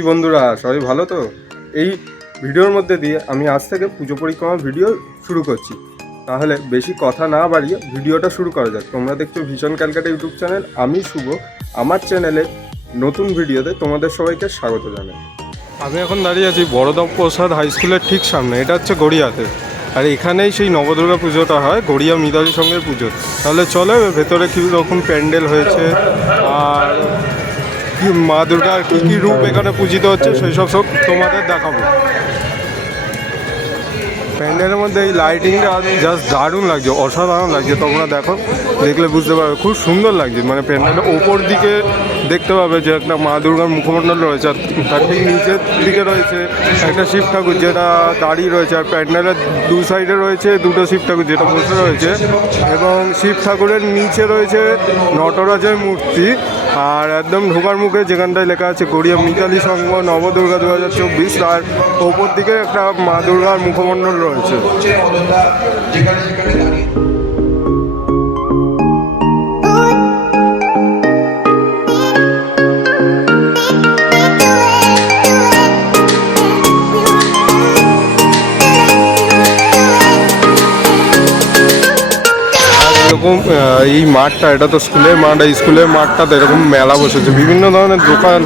কি বন্ধুরা? সবাই ভালো তো? এই ভিডিওর মধ্যে দিয়ে আমি আজ থেকে পুজো পরিক্রমার ভিডিও শুরু করছি। তাহলে বেশি কথা না বাড়িয়ে ভিডিওটা শুরু করা যাক। তোমরা দেখছ ভীষণ ক্যালকাটা ইউটিউব চ্যানেল। আমি শুভ। আমার চ্যানেলে নতুন ভিডিওতে তোমাদের সবাইকে স্বাগত জানাই। আমি এখন দাঁড়িয়ে আছি বড়দম প্রসাদ হাই স্কুলের ঠিক সামনে। এটা হচ্ছে গড়িয়াতে। আর এখানেই সেই নবদুর্গা পুজোটা হয়, গড়িয়া মিতালি সঙ্গের পুজো। তাহলে চলে ভেতরে কী রকম প্যান্ডেল হয়েছে, আর মা দুর্গার কী কী রূপ এখানে পূজিত হচ্ছে সেই সব সব তোমাদের দেখাবো। প্যান্ডেলের মধ্যে এই লাইটিংটা জাস্ট দারুণ লাগছে, অসাধারণ লাগছে। তোমরা দেখো, দেখলে বুঝতে পারবে, খুব সুন্দর লাগছে। মানে প্যান্ডেলের ওপর দিকে দেখতে পাবে যে একটা মা দুর্গার মুখমণ্ডল রয়েছে, আর তার ঠিক নিচের দিকে রয়েছে একটা শিব ঠাকুর যেটা দাঁড়িয়ে রয়েছে, আর প্যান্ডেলের দু সাইডে রয়েছে দুটো শিব ঠাকুর যেটা বসে রয়েছে। এবং শিব ঠাকুরের নিচে রয়েছে নটরাজের মূর্তি। আর একদম ঢোকার মুখে যেখানটায় লেখা আছে, গড়িয়া মিতালি সংঘ, নবদুর্গা দু হাজার চব্বিশ আর ওপর দিকে একটা মা দুর্গার মুখমণ্ডল রয়েছে। যেখানে এরকম এই মাঠটা, এটা তো স্কুলের মাঠ, এই স্কুলের মাঠটাতে এরকম মেলা বসেছে, বিভিন্ন ধরনের দোকান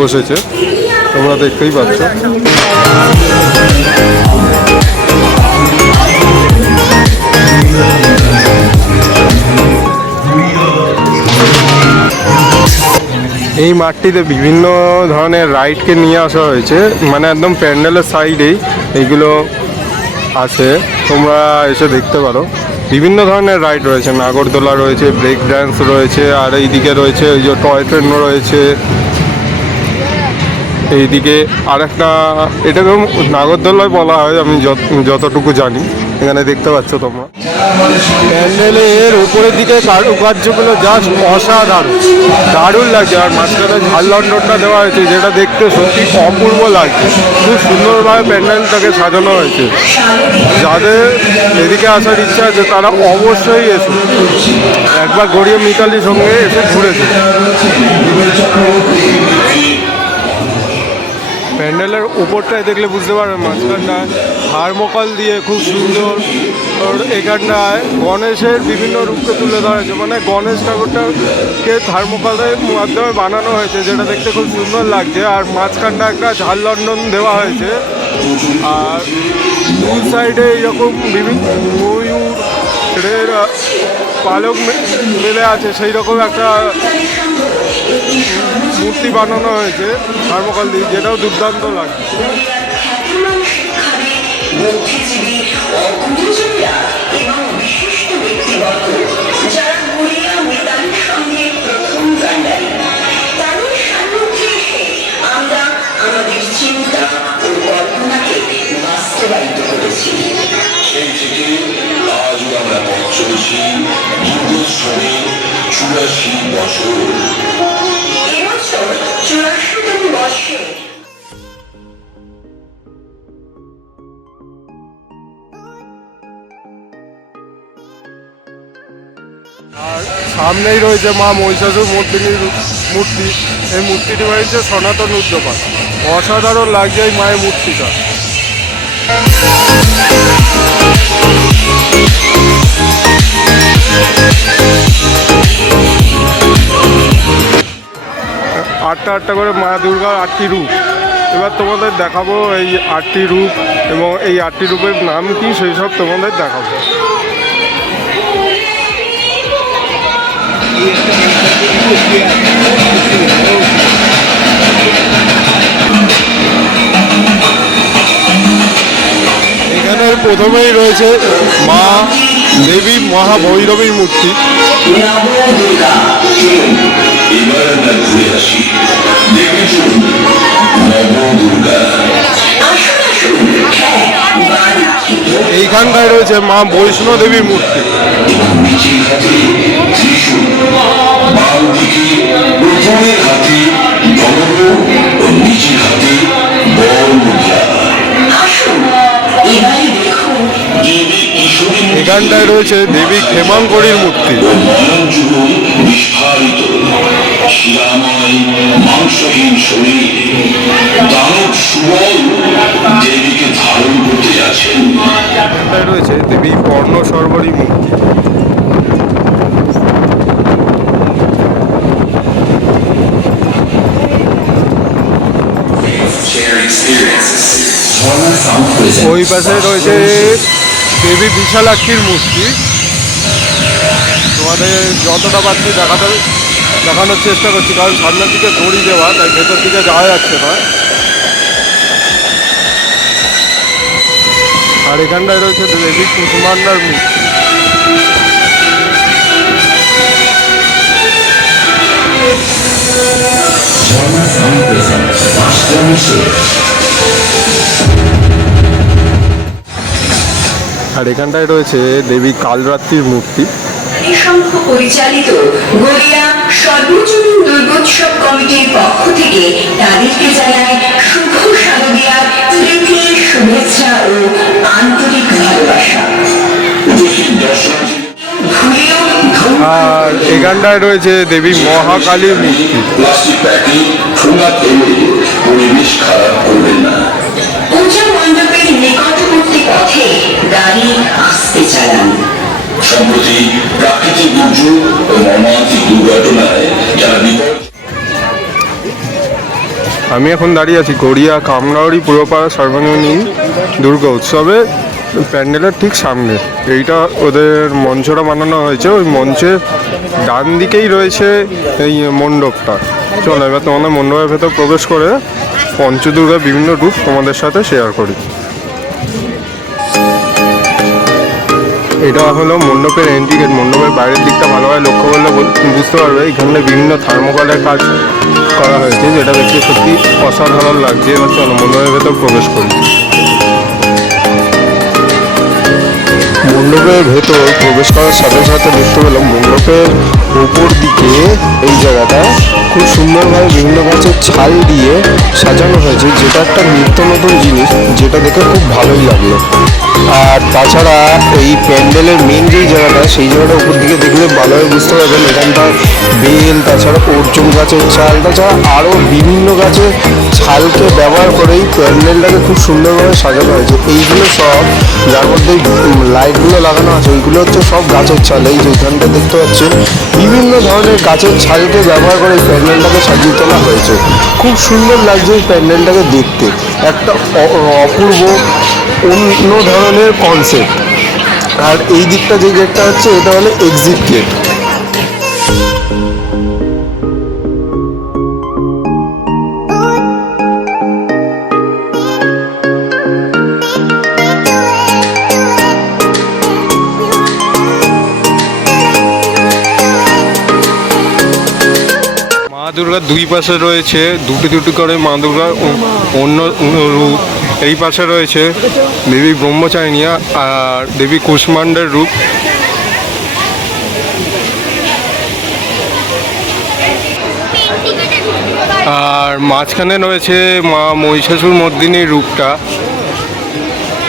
বসেছে, তোমরা দেখতেই পাচ্ছ। এই মাঠটিতে বিভিন্ন ধরনের রাইডকে নিয়ে আসা হয়েছে মানে একদম প্যান্ডেলের সাইডেই এইগুলো আছে। তোমরা এসে দেখতে পারো। বিভিন্ন ধরনের রাইড রয়েছে। নাগরদোলা রয়েছে ব্রেক ড্যান্স রয়েছে, আর এইদিকে রয়েছে ওই যে টয় ট্রেনও রয়েছে। এইদিকে আর একটা এটাকে নাগরদোলায় বলা হয়, আমি যত- যতটুকু জানি। এখানে দেখতে পাচ্ছ তোমরা। প্যান্ডেলের উপরের দিকে কারুকার্যগুলো জাস্ট অসাধারণ। দারুণ লাগছে, আর মাঝখানে ঝাল লন্ডনটা দেওয়া হয়েছে, যেটা দেখতে সত্যি অপূর্ব লাগছে। খুব সুন্দরভাবে প্যান্ডেলটাকে সাজানো হয়েছে। যাদের এদিকে আসার ইচ্ছা আছে, তারা অবশ্যই এসো। একবার গড়িয়ে মিতালির সঙ্গে এসে ঘুরেছে প্যান্ডেলের উপরটায় দেখলে বুঝতে পারবেন মাঝখানটায় থার্মোকল দিয়ে খুব সুন্দর। এখানটায় গণেশের বিভিন্ন রূপকে তুলে ধরা হয়েছে মানে গণেশ ঠাকুরটাকে থার্মোকলের মাধ্যমে বানানো হয়েছে, যেটা দেখতে খুব সুন্দর লাগছে। আর মাঝখানটা একটা ঝাল লন্ডন দেওয়া হয়েছে। আর দুই সাইডে এইরকম বিভিন্ন ময়ূর এর পালক মেলে আছে। সেই রকম একটা মূর্তি বানানো হয়েছে থার্মোকল দিয়ে যেটাও দুর্দান্ত লাগছে। আমরা বছর। আর সামনেই রয়েছে মা মহিষাসুর মূর্তির মূর্তি। এই মূর্তিটি রয়েছে সনাতন উদ্যোপাত অসাধারণ লাগছে এই মায়ের মূর্তিটা। আটটা আটটা করে মা দুর্গার আটটি রূপ। এবার তোমাদের দেখাবো এই আটটি রূপ এবং এই আটটি রূপের নাম কি, সেই সব তোমাদের দেখাবো। এখানে প্রথমেই রয়েছে মা দেবী মহাভৈরবীর মূর্তি। এবার এইখানটায় রয়েছে মা বৈষ্ণো দেবীর মূর্তি। এখানটায় রয়েছে দেবী ক্ষেমাঙ্করীর মূর্তি। মাংসহীন শরীর দানব সুবল দেবীকে ধারণ করতে যাচ্ছেন। রয়েছে দেবী পর্ণ সর্বরী মূর্তি। ওই পাশে রয়েছে দেবী বিশালাক্ষীর মূর্তি। তোমাদের যতটা পারছি দেখাতে দেখানোর চেষ্টা করছি, কারণ সামনের দিকে দড়ি দেওয়া, তাই ভেতর দিকে যাওয়া যাচ্ছে না। আর এখানটায় রয়েছে দেবী কুসুমান্ডার মূর্তি। আর এখানটায় রয়েছে দেবী কালরাত্রির মূর্তি। সংঘ পরিচালিত গড়িয়া সর্বজনীন দুর্গোৎসব কমিটির পক্ষ থেকে তাদেরকে জানায় শুভ শারদীয়ার তৃতীয় শুভেচ্ছা ও আন্তরিক ভালোবাসা। আর এখানটায় রয়েছে দেবী মহাকালীর মূর্তি। আমি এখন দাঁড়িয়ে আছি গড়িয়া কামরাউড়ি পুরপাড়া সর্বজনীন দুর্গা উৎসবে, প্যান্ডেলের ঠিক সামনে। এইটা ওদের মঞ্চটা বানানো হয়েছে। ওই মঞ্চের ডান দিকেই রয়েছে এই মণ্ডপটা। চলো এবার তোমাদের মণ্ডপের ভেতর প্রবেশ করে পঞ্চদুর্গার বিভিন্ন রূপ তোমাদের সাথে শেয়ার করি। এটা হলো মণ্ডপের এন্ট্রি গেট মণ্ডপের বাইরের দিকটা ভালোভাবে লক্ষ্য করলে বুঝতে পারবে। এখানে বিভিন্ন থার্মোকলের কাজ করা হয়েছে, যেটা দেখতে সত্যি অসাধারণ লাগছে এবার চলো মণ্ডপের ভেতর প্রবেশ করি। মণ্ডপের ভেতর প্রবেশ করার সাথে সাথে দেখতে পেলাম মণ্ডপের উপর দিকে এই জায়গাটা খুব সুন্দরভাবে বিভিন্ন গাছের ছাল দিয়ে সাজানো হয়েছে, যেটা একটা নিত্য নতুন জিনিস, যেটা দেখে খুব ভালোই লাগল। আর তাছাড়া এই প্যান্ডেলের মেন যেই জায়গাটা, সেই জায়গাটা উপর দিকে দেখলে ভালোভাবে বুঝতে পারবেন। এখানটায় বেল, তাছাড়া অর্জুন গাছের ছাল, তাছাড়া আরও বিভিন্ন গাছের ছালকে ব্যবহার করে এই প্যান্ডেলটাকে খুব সুন্দরভাবে সাজানো হয়েছে। এইগুলো সব যার মধ্যে লাইটগুলো লাগানো আছে, ওইগুলো হচ্ছে সব গাছের ছাল। এই যে এখানটা দেখতে পাচ্ছেন, বিভিন্ন ধরনের গাছের ছালকে ব্যবহার করে এই প্যান্ডেলটাকে সাজিয়ে তোলা হয়েছে। খুব সুন্দর লাগছে এই প্যান্ডেলটাকে দেখতে। একটা অপূর্ব অন্য ধরনের কনসেপ্ট আর এই দিকটা যে গেটটা হচ্ছে এটা হলো এক্সিট গেট দুর্গার দুই পাশে রয়েছে। দুটি দুটি করে মা দুর্গার অন্য রূপ। এই পাশে রয়েছে দেবী ব্রহ্মচারিণিয়া আর দেবী কুষ্মাণ্ডের রূপ। আর মাঝখানে রয়েছে মা মহিষাসুর মর্দিনীর রূপটা।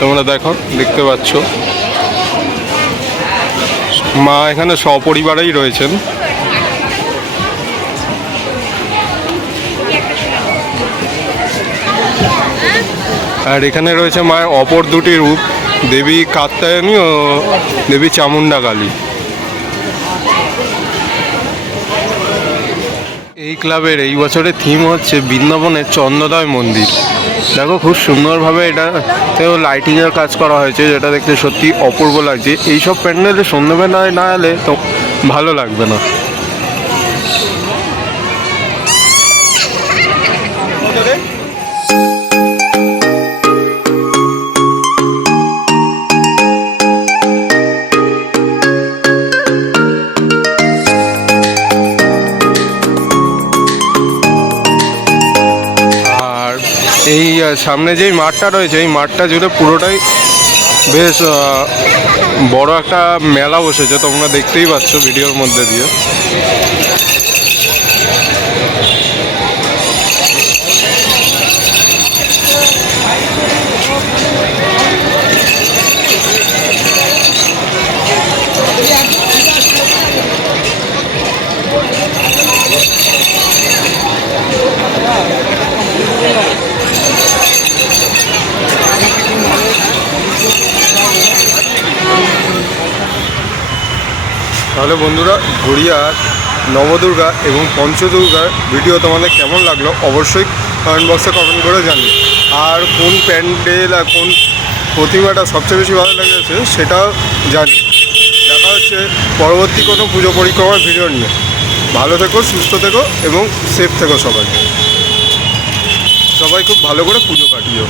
তোমরা দেখো, দেখতে পাচ্ছ। মা এখানে সপরিবারেই রয়েছেন। আর এখানে রয়েছে মায়ের অপর দুটি রূপ, দেবী কাত্যায়নী ও দেবী চামুন্ডা কালী এই ক্লাবের এই বছরের থিম হচ্ছে বৃন্দাবনের চন্দ্রদয় মন্দির। দেখো খুব সুন্দরভাবে এটা তেও লাইটিংয়ের কাজ করা হয়েছে, যেটা দেখতে সত্যি অপূর্ব লাগছে। এইসব প্যান্ডেলে সন্ধ্যাবেলায় না এলে তো ভালো লাগবে না। সামনে যেই মাঠটা রয়েছে, এই মাঠটা জুড়ে পুরোটাই বেশ বড় একটা মেলা বসেছে, তোমরা দেখতেই পাচ্ছ ভিডিওর মধ্যে দিয়ে। তাহলে বন্ধুরা গড়িয়ার, নবদুর্গা এবং পঞ্চদুর্গার ভিডিও তোমাদের কেমন লাগল অবশ্যই কমেন্ট বক্সে কমেন্ট করে জানি আর কোন প্যান্ডেল আর কোন প্রতিমাটা সবচেয়ে বেশি ভালো লেগেছে সেটাও জানি দেখা হচ্ছে পরবর্তী কোনো পুজো পরিক্রমার ভিডিও নিয়ে। ভালো থেকো, সুস্থ থেকো এবং সেফ থেকো সবাই। সবাই খুব ভালো করে পুজো কাটিও।